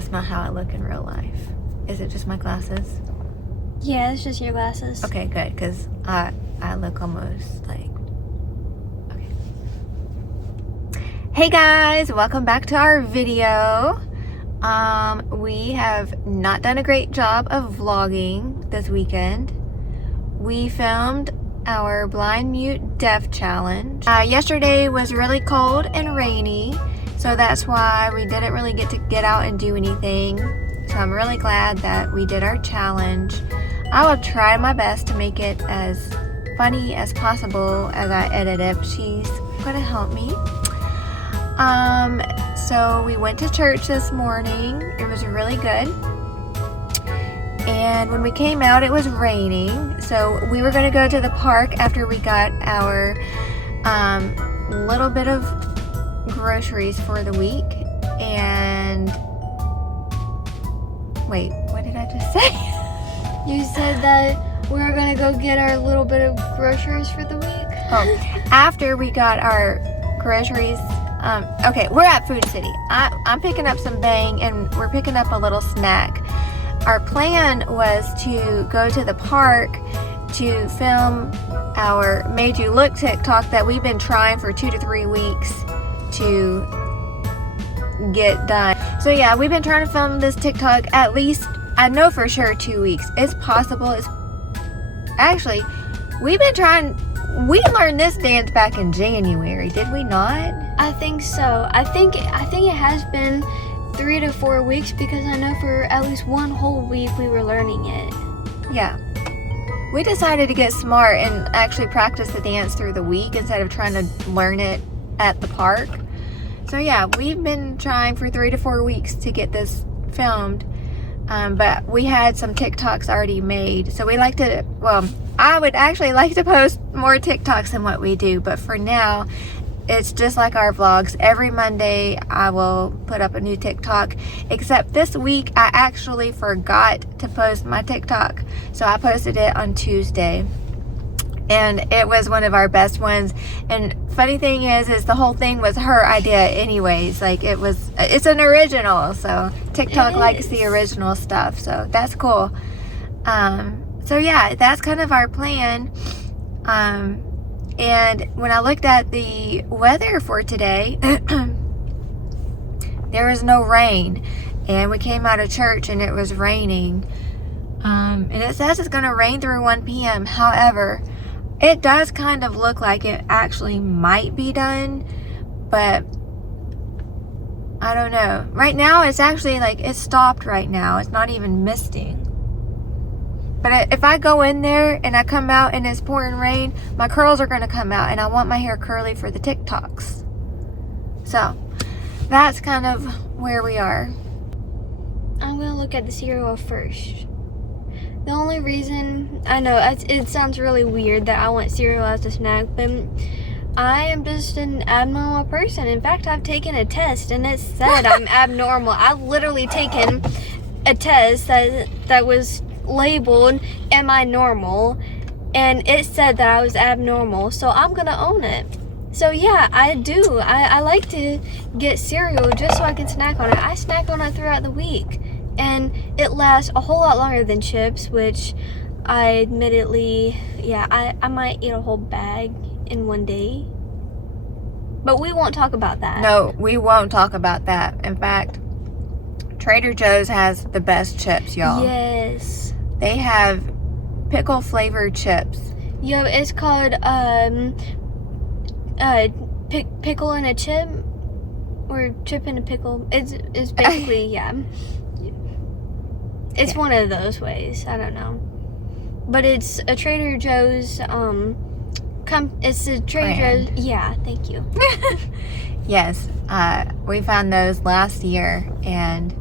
that's not how I look in real life. Is it just my glasses? Yeah, it's just your glasses. Okay, good, because I look almost like... Okay. Hey guys, welcome back to our video. We have not done a great job of vlogging this weekend. We filmed our blind mute deaf challenge. Yesterday was really cold and rainy, so that's why we didn't really get to get out and do anything. So I'm really glad that we did our challenge. I will try my best to make it as funny as possible as I edit it. She's gonna help me. So we went to church this morning. It was really good. And when we came out, it was raining. So we were gonna go to the park after we got our little bit of groceries for the week. And wait, what did I just say? You said that we were gonna go get our little bit of groceries for the week. Oh, after we got our groceries, okay, we're at Food City. I'm picking up some Bang and we're picking up a little snack. Our plan was to go to the park to film our Made You Look TikTok that we've been trying for 2 to 3 weeks to get done. So yeah, we've been trying to film this TikTok at least, I know for sure, 2 weeks. It's possible. It's actually, we learned this dance back in January, did we not? I think so. I think it has been 3 to 4 weeks because I know for at least one whole week we were learning it. Yeah. We decided to get smart and actually practice the dance through the week instead of trying to learn it at the park. So yeah, we've been trying for 3 to 4 weeks to get this filmed. But we had some TikToks already made. So we like to, well, I would actually like to post more TikToks than what we do. But for now, it's just like our vlogs. Every Monday, I will put up a new TikTok. Except this week, I actually forgot to post my TikTok. So I posted it on Tuesday. And it was one of our best ones. And funny thing is the whole thing was her idea anyways. Like it's an original. So TikTok likes the original stuff. So that's cool. So yeah, that's kind of our plan. And when I looked at the weather for today, there was no rain. And we came out of church and it was raining. And it says it's going to rain through 1 p.m. However, it does kind of look like it actually might be done, but I don't know. Right now, it's actually like, it's stopped right now. It's not even misting. But if I go in there and I come out and it's pouring rain, my curls are going to come out and I want my hair curly for the TikToks. So, that's kind of where we are. I'm going to look at the cereal first. The only reason, I know it sounds really weird that I want cereal as a snack, but I am just an abnormal person. In fact, I've taken a test and it said I'm abnormal. I've literally taken a test that was labeled, am I normal? And it said that I was abnormal, so I'm gonna own it. So yeah, I do. I like to get cereal just so I can snack on it. I snack on it throughout the week. And it lasts a whole lot longer than chips, which I admittedly, yeah, I might eat a whole bag in one day. But we won't talk about that. No, we won't talk about that. In fact, Trader Joe's has the best chips, y'all. Yes. They have pickle flavored chips. Yo, it's called pickle in a chip, or chip in a pickle. It's basically, yeah. It's one of those ways. I don't know. But it's a Trader Joe's, it's a Trader brand. Joe's, yeah, thank you. Yes, we found those last year, and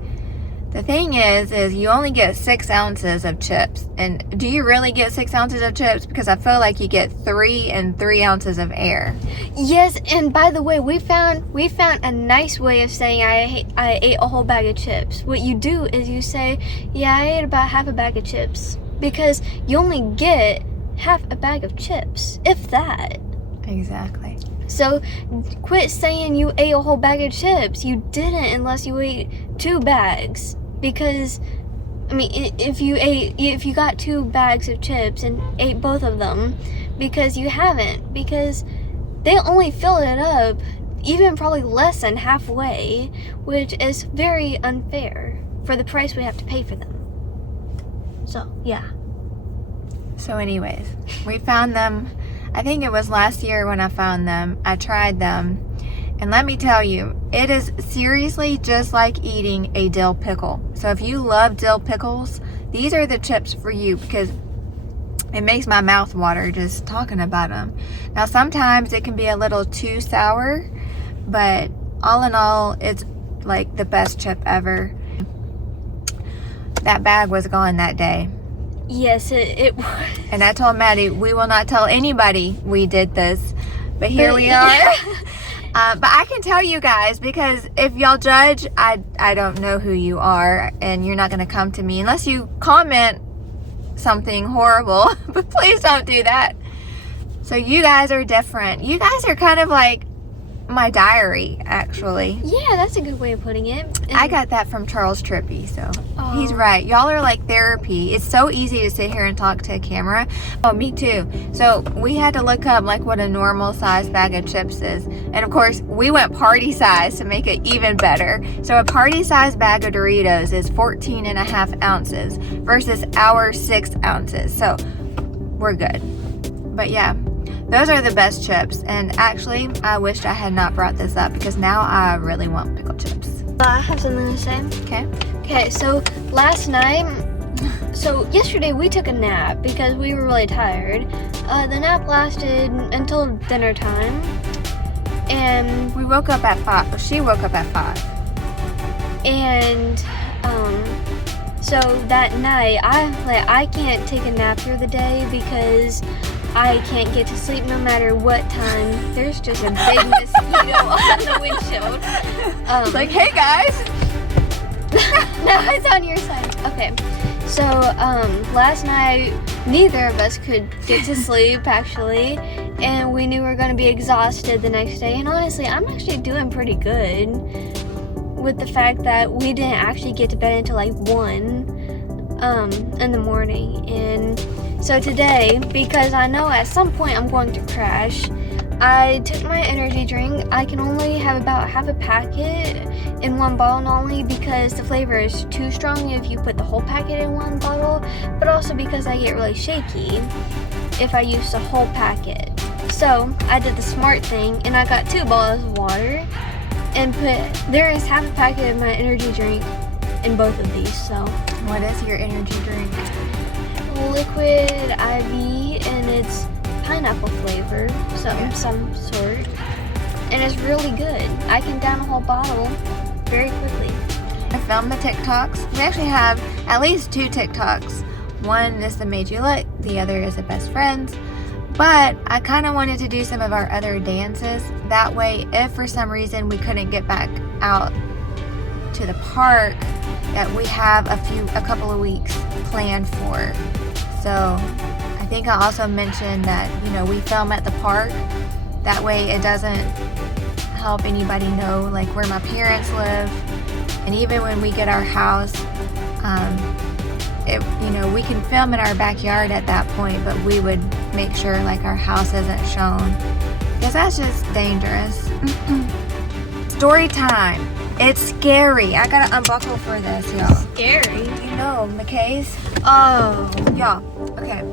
the thing is you only get 6 ounces of chips. And do you really get 6 ounces of chips? Because I feel like you get 3 and 3 ounces of air. Yes, and by the way, we found a nice way of saying I ate a whole bag of chips. What you do is you say, yeah, I ate about half a bag of chips. Because you only get half a bag of chips, if that. Exactly. So quit saying you ate a whole bag of chips. You didn't unless you ate 2 bags because, I mean, if you got 2 bags of chips and ate both of them, because you haven't, because they only fill it up even probably less than halfway, which is very unfair for the price we have to pay for them. So, yeah. So anyways, we found them. I think it was last year when I found them. I tried them. And let me tell you, it is seriously just like eating a dill pickle. So if you love dill pickles, these are the chips for you, because it makes my mouth water just talking about them. Now sometimes it can be a little too sour, but all in all, it's like the best chip ever. That bag was gone that day. Yes, it was. And I told Maddie, we will not tell anybody we did this. But here we are. But I can tell you guys, because if y'all judge, I don't know who you are, and you're not going to come to me unless you comment something horrible. But please don't do that. So you guys are different. You guys are kind of like my diary, actually. Yeah, that's a good way of putting it. And I got that from Charles Trippy, so Oh. he's right. Y'all are like therapy. It's so easy to sit here and talk to a camera. Oh, me too. So we had to look up like what a normal size bag of chips is. And of course, we went party size to make it even better. So a party size bag of Doritos is 14.5 ounces versus our 6 ounces. So we're good. But yeah, those are the best chips. And actually, I wished I had not brought this up, because now I really want pickle chips. I have something to say. Okay. Okay, so yesterday we took a nap because we were really tired. The nap lasted until dinner time, and We woke up at 5. She woke up at 5. and so that night I can't take a nap through the day because I can't get to sleep no matter what time. There's just a big mosquito on the windshield. It's like, hey guys. No, it's on your side. Okay. So, last night, neither of us could get to sleep, actually. And we knew we were going to be exhausted the next day. And honestly, I'm actually doing pretty good with the fact that we didn't actually get to bed until like 1 in the morning. And so today, because I know at some point I'm going to crash, I took my energy drink. I can only have about half a packet in one bottle, not only because the flavor is too strong if you put the whole packet in one bottle, but also because I get really shaky if I use the whole packet. So I did the smart thing and I got 2 bottles of water and there is half a packet of my energy drink in both of these. So What is your energy drink? liquid IV, and it's pineapple flavor, some sort, and it's really good. I can down a whole bottle very quickly. I filmed the TikToks. We actually have at least 2 TikToks. One is the Made You Look, the other is the Best Friends. But I kind of wanted to do some of our other dances. That way, if for some reason we couldn't get back out to the park, that we have a couple of weeks planned for. So I think I also mentioned that, we film at the park. That way it doesn't help anybody know like where my parents live. And even when we get our house, we can film in our backyard at that point, but we would make sure like our house isn't shown, because that's just dangerous. Story time. It's scary. I gotta unbuckle for this, y'all. Scary. You know, McKay's. Oh. Y'all, okay.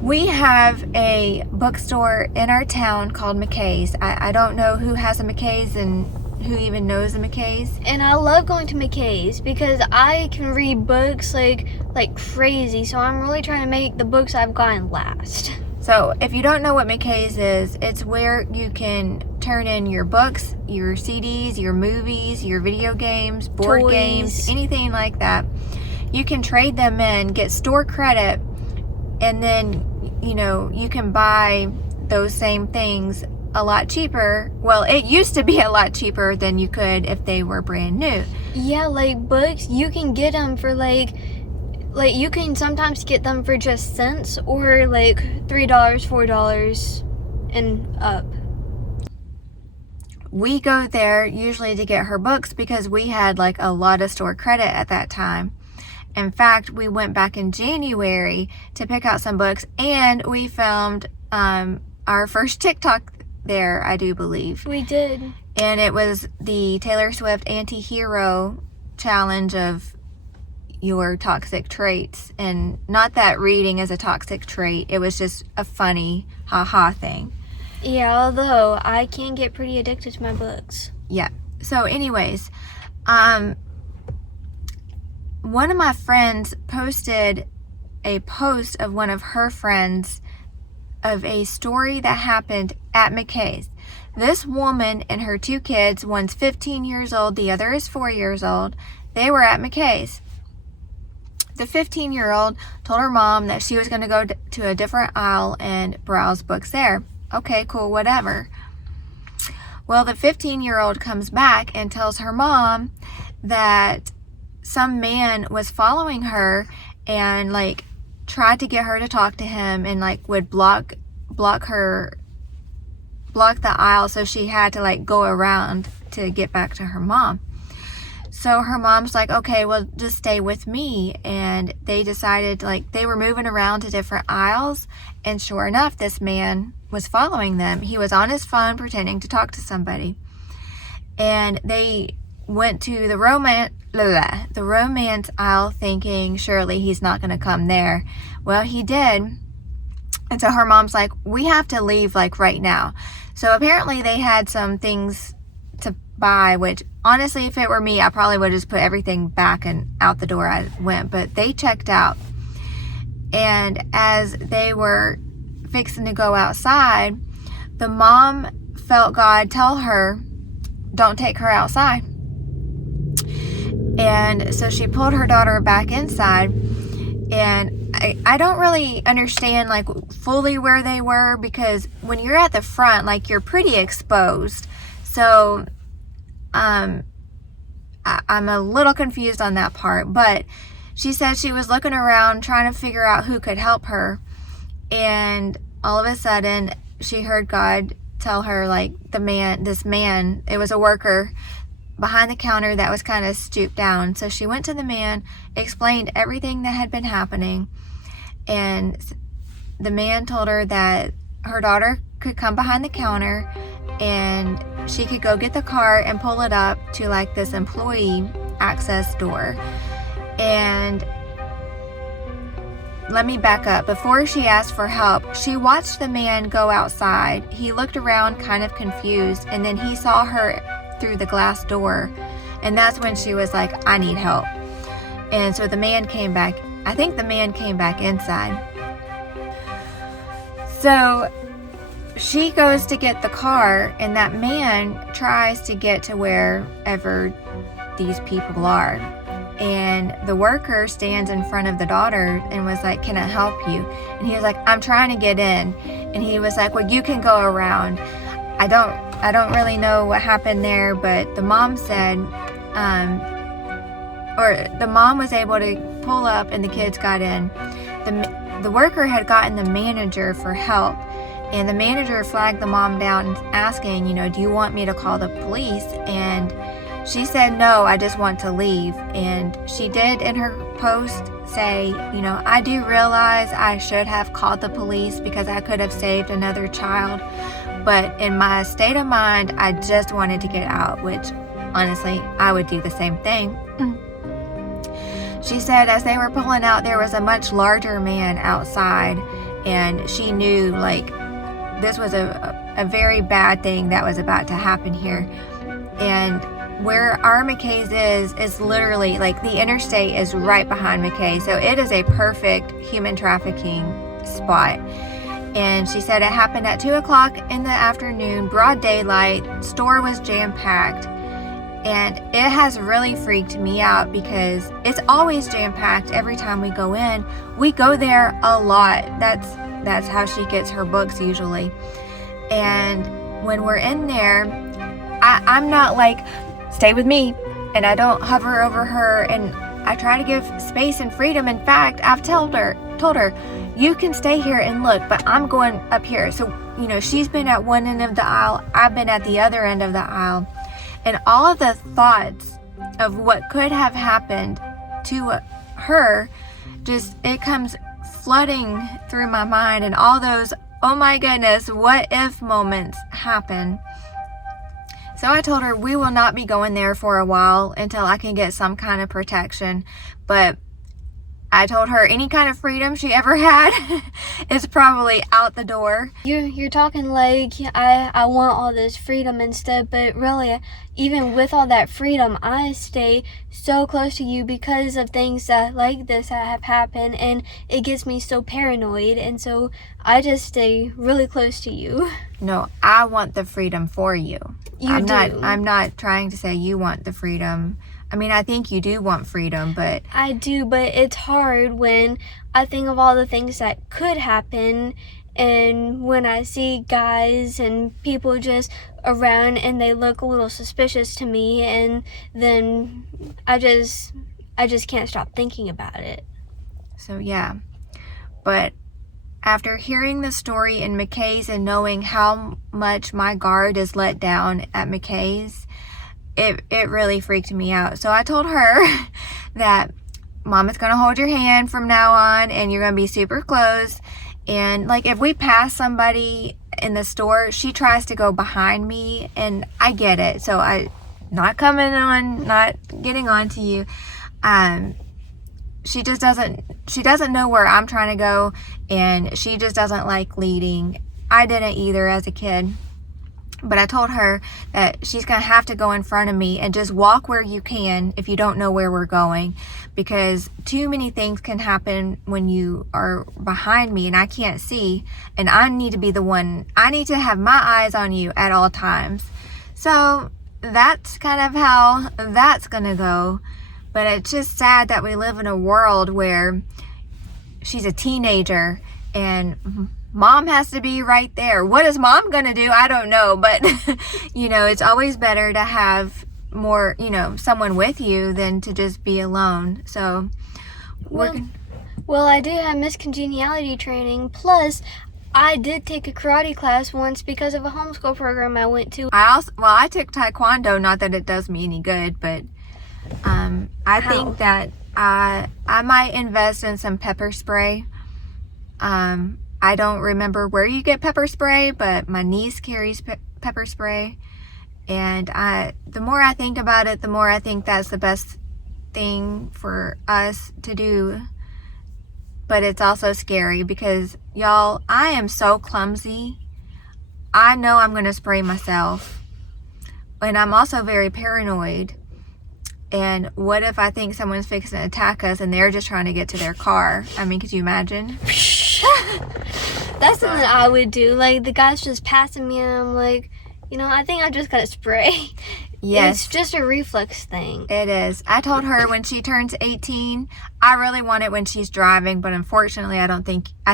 We have a bookstore in our town called McKay's. I don't know who has a McKay's and who even knows a McKay's. And I love going to McKay's because I can read books like crazy. So I'm really trying to make the books I've gotten last. So if you don't know what McKay's is, it's where you can turn in your books, your CDs, your movies, your video games, board Toys. games, anything like that. You can trade them in, get store credit, and then, you can buy those same things a lot cheaper. Well, it used to be a lot cheaper than you could if they were brand new. Yeah, like books, you can get them for like you can sometimes get them for just cents or like $3, $4 and up. we go there usually to get her books because we had like a lot of store credit at that time. In fact, we went back in January to pick out some books, and we filmed our first TikTok there, I do believe. We did. And it was the Taylor Swift anti-hero challenge of your toxic traits. And not that reading is a toxic trait. It was just a funny haha thing. Yeah, although I can get pretty addicted to my books. Yeah. So anyways, one of my friends posted a post of one of her friends of a story that happened at McKay's. This woman and her 2 kids, one's 15 years old, the other is 4 years old, they were at McKay's. The 15-year-old told her mom that she was going to go to a different aisle and browse books there. Okay, cool, whatever. Well, the 15-year-old comes back and tells her mom that some man was following her and like tried to get her to talk to him and like would block the aisle, so she had to like go around to get back to her mom. So her mom's like, okay, well, just stay with me. And they decided, like, they were moving around to different aisles, and sure enough, this man was following them. He was on his phone pretending to talk to somebody. And they went to the romance aisle thinking surely he's not going to come there. Well, he did. And so her mom's like, we have to leave like right now. So apparently they had some things to buy, which honestly, if it were me, I probably would have just put everything back and out the door I went. But they checked out. And as they were fixing to go outside, the mom felt God tell her, don't take her outside. And so she pulled her daughter back inside, and I don't really understand like fully where they were, because when you're at the front, like you're pretty exposed. So I'm a little confused on that part, but she said she was looking around trying to figure out who could help her, and all of a sudden she heard God tell her, like, this man, it was a worker behind the counter that was kind of stooped down. So she went to the man, explained everything that had been happening, and the man told her that her daughter could come behind the counter and she could go get the car and pull it up to like this employee access door. And let me back up. Before she asked for help, she watched the man go outside. He looked around kind of confused, and then he saw her through the glass door, and that's when she was like, I need help. And so the man came back. I think the man came back inside. So she goes to get the car, and that man tries to get to wherever these people are. And the worker stands in front of the daughter and was like, can I help you? And he was like, I'm trying to get in. And he was like, well, you can go around. I don't really know what happened there, but the mom said, or the mom was able to pull up and the kids got in. The worker had gotten the manager for help, and the manager flagged the mom down asking, do you want me to call the police? And she said, no, I just want to leave. And she did in her post say, I do realize I should have called the police because I could have saved another child. But in my state of mind, I just wanted to get out, which honestly, I would do the same thing. She said as they were pulling out, there was a much larger man outside, and she knew like this was a very bad thing that was about to happen here. And where our McKay's is literally like the interstate is right behind McKay, so it is a perfect human trafficking spot. And she said it happened at 2 o'clock in the afternoon, broad daylight, store was jam-packed. And it has really freaked me out because it's always jam-packed every time we go in. We go there a lot. That's how she gets her books usually. And when we're in there, I'm not like, stay with me, and I don't hover over her, and I try to give space and freedom. In fact, I've told her, you can stay here and look, but I'm going up here. So you know, she's been at one end of the aisle, I've been at the other end of the aisle, and all of the thoughts of what could have happened to her, just, it comes flooding through my mind, and all those, oh my goodness, what if moments happen. So I told her we will not be going there for a while until I can get some kind of protection. But I told her any kind of freedom she ever had is probably out the door. You're talking like I want all this freedom and stuff, but really, even with all that freedom, I stay so close to you because of things that like this that have happened, and it gets me so paranoid, and so I just stay really close to you. No, I want the freedom for you. I'm not trying to say you want the freedom. I mean, I think you do want freedom, but... I do, but it's hard when I think of all the things that could happen, and when I see guys and people just around and they look a little suspicious to me, and then I just can't stop thinking about it. So, yeah. But after hearing the story in McKay's and knowing how much my guard is let down at McKay's, it really freaked me out. So I told her that Mama's gonna hold your hand from now on, and you're gonna be super close. And like, if we pass somebody in the store, she tries to go behind me, and I get it. So I not getting on to you. She doesn't know where I'm trying to go, and she just doesn't like leading. I didn't either as a kid. But I told her that she's going to have to go in front of me and just walk where you can if you don't know where we're going, because too many things can happen when you are behind me and I can't see, and I need to be the one. I need to have my eyes on you at all times. So that's kind of how that's going to go. But it's just sad that we live in a world where she's a teenager and Mom has to be right there. What is Mom going to do? I don't know. But, you know, it's always better to have more, you know, someone with you than to just be alone. So, well, I do have Miss Congeniality training. Plus, I did take a karate class once because of a homeschool program I went to. I took Taekwondo, not that it does me any good, but I think that I might invest in some pepper spray. I don't remember where you get pepper spray, but my niece carries pepper spray. And the more I think about it, the more I think that's the best thing for us to do. But it's also scary because, y'all, I am so clumsy. I know I'm going to spray myself. And I'm also very paranoid. And what if I think someone's fixing to attack us and they're just trying to get to their car? I mean, could you imagine? That's something I would do. Like, the guy's just passing me and I'm like, you know, I think I just got to spray. Yes. It's just a reflex thing. It is. I told her when she turns 18, I really want it when she's driving, but unfortunately I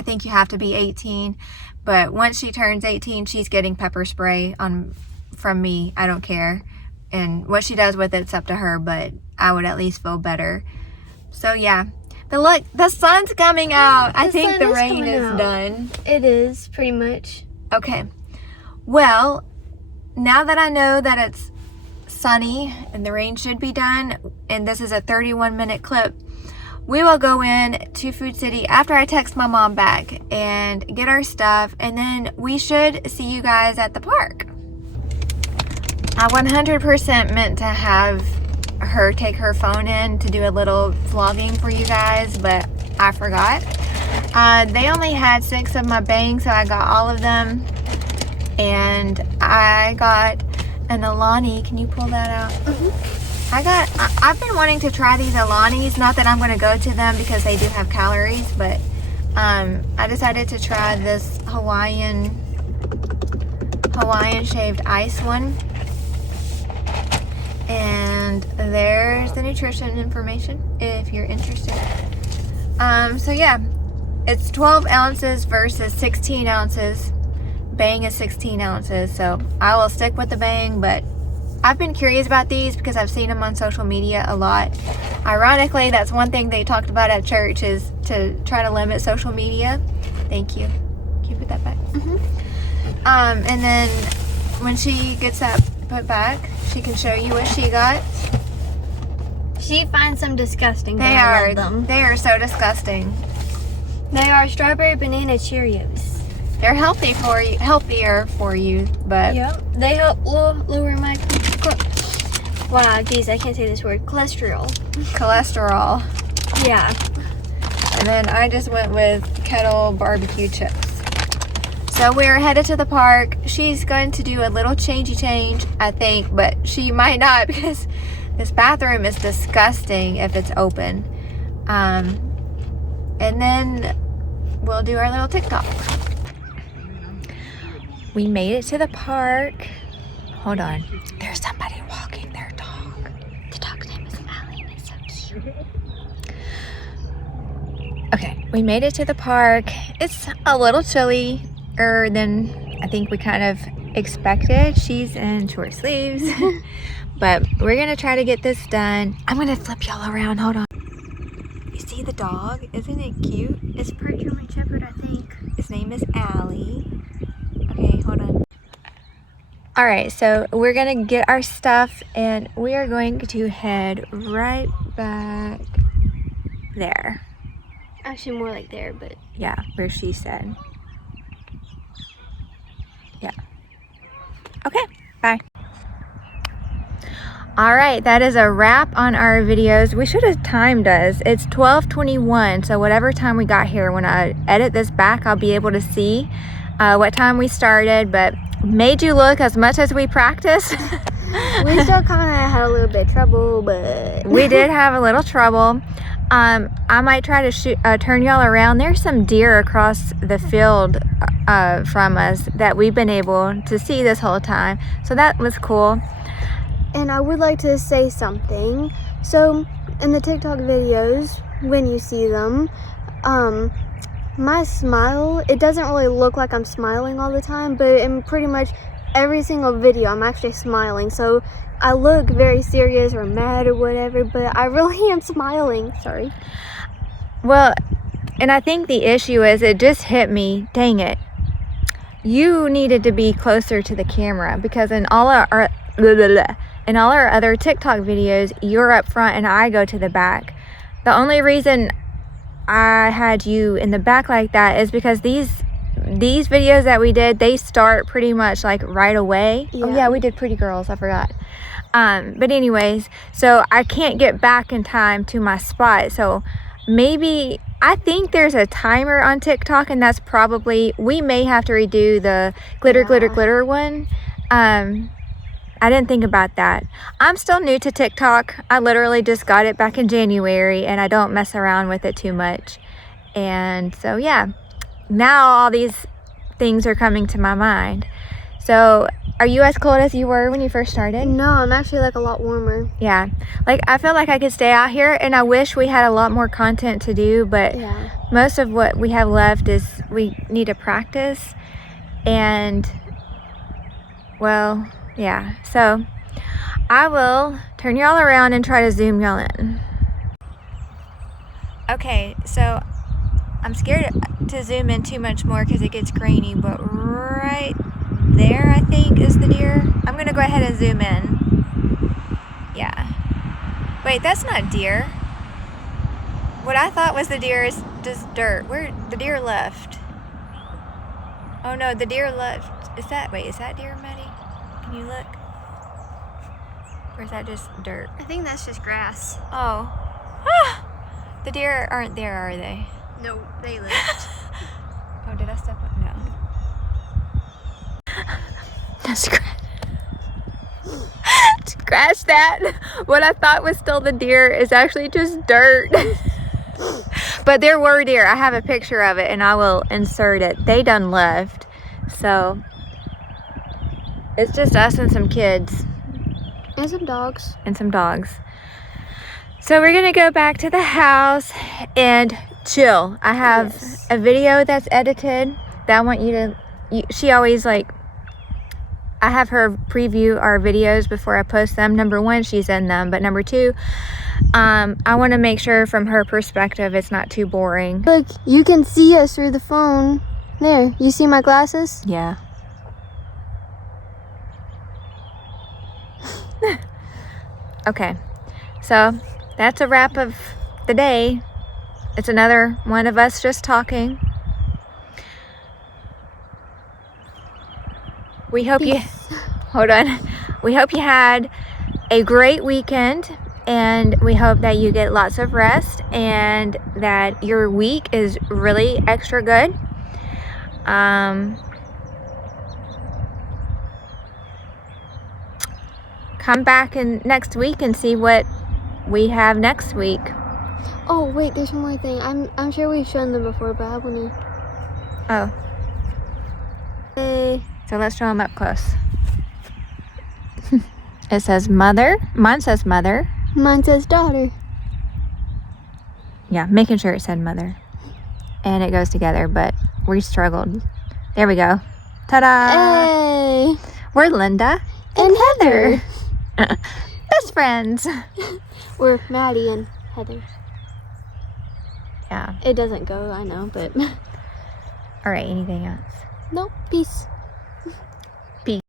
think you have to be 18. But once she turns 18, she's getting pepper spray from me. I don't care. And what she does with it's up to her, but I would at least feel better. So yeah. But look, the sun's coming out. I think the rain is done. It is, pretty much. Okay. Well, now that I know that it's sunny and the rain should be done, and this is a 31-minute clip, we will go in to Food City after I text my mom back and get our stuff, and then we should see you guys at the park. I 100% meant to have her take her phone in to do a little vlogging for you guys, but I forgot. They only had 6 of my bangs, so I got all of them. And I got an Alani. Can you pull that out? Mm-hmm. I've been wanting to try these Alanis. Not that I'm going to go to them because they do have calories, but I decided to try this Hawaiian shaved ice one. And there's the nutrition information if you're interested. So yeah, it's 12 ounces versus 16 ounces. Bang is 16 ounces, so I will stick with the Bang, but I've been curious about these because I've seen them on social media a lot. Ironically, that's one thing they talked about at church, is to try to limit social media. Thank you. Can you put that back? Mm-hmm. And then when she gets that put back, she can show you what she got. She finds them disgusting. They but I are love them. they are so disgusting. They are strawberry banana Cheerios. They're healthier for you, but Yep. They help lower my wow, geez, I can't say this word. Cholesterol. cholesterol. Yeah. And then I just went with Kettle barbecue chips. So we're headed to the park. She's going to do a little change, I think, but she might not because this bathroom is disgusting if it's open. And then we'll do our little TikTok. We made it to the park. Hold on. There's somebody walking their dog. The dog's name is Allie and it's so cute. Okay, we made it to the park. It's a little chillier than I think we kind of expected. She's in short sleeves. But we're gonna try to get this done. I'm gonna flip y'all around, hold on. You see the dog? Isn't it cute? It's per German Shepherd, I think. His name is Allie. Okay, hold on. All right, so we're gonna get our stuff and we are going to head right back there. Actually, more like there, but Yeah, where she said. Yeah. Okay, bye. All right, that is a wrap on our videos. We should have timed us. It's 12:21, so whatever time we got here, when I edit this back, I'll be able to see what time we started, but made you look as much as we practiced. we still kind of had a little bit of trouble, but We did have a little trouble. I might try to turn y'all around. There's some deer across the field from us that we've been able to see this whole time, so that was cool. And I would like to say something. So, in the TikTok videos, when you see them, my smile, it doesn't really look like I'm smiling all the time, but in pretty much every single video, I'm actually smiling. So, I look very serious or mad or whatever, but I really am smiling. Sorry. Well, and I think the issue is it just hit me, dang it. You needed to be closer to the camera because in all our other TikTok videos, you're up front and I go to the back. The only reason I had you in the back like that is because these videos that we did, they start pretty much like right away. Yeah. Oh yeah, we did Pretty Girls, I forgot. But anyways, so I can't get back in time to my spot. So maybe, I think there's a timer on TikTok and that's probably, we may have to redo the glitter one. I didn't think about that. I'm still new to TikTok. I literally just got it back in January and I don't mess around with it too much. And so yeah, now all these things are coming to my mind. So are you as cold as you were when you first started? No, I'm actually like a lot warmer. Yeah, like I feel like I could stay out here and I wish we had a lot more content to do, but Yeah. most of what we have left is we need to practice. And well, yeah, so I will turn y'all around and try to zoom y'all in. Okay, so I'm scared to zoom in too much more because it gets grainy, but right there I think is the deer. I'm gonna go ahead and zoom in. Yeah. Wait, that's not deer. What I thought was the deer is just dirt. Where the deer left? Oh no, the deer left. Is that deer, Maddie? Can you look? Or is that just dirt? I think that's just grass. Oh. Ah! The deer aren't there, are they? No, they left. Oh, did I step on? No. Scratch that. What I thought was still the deer is actually just dirt. But there were deer. I have a picture of it and I will insert it. They done left. So it's just us and some kids. And some dogs. And some dogs. So we're gonna go back to the house and chill. I have a video that's edited that I want you to, she always like, I have her preview our videos before I post them. Number one, she's in them, but number two, I want to make sure from her perspective it's not too boring. Look, you can see us through the phone. There, you see my glasses? Yeah. Okay, so that's a wrap of the day. It's another one of us just talking. We hope you, hold on. We hope you had a great weekend, and we hope that you get lots of rest and that your week is really extra good. Come back in next week and see what we have next week. Oh wait, there's one more thing. I'm sure we've shown them before, but I want to. Oh, Hey. so let's show them up close. It says mother. Mine says mother. Mine says daughter. Yeah, making sure it said mother. And it goes together, but we struggled. There we go. Ta-da! Hey. We're Linda And Heather. Best friends. We're Maddie and Heather. Yeah. It doesn't go, I know, but All right, anything else? no, peace.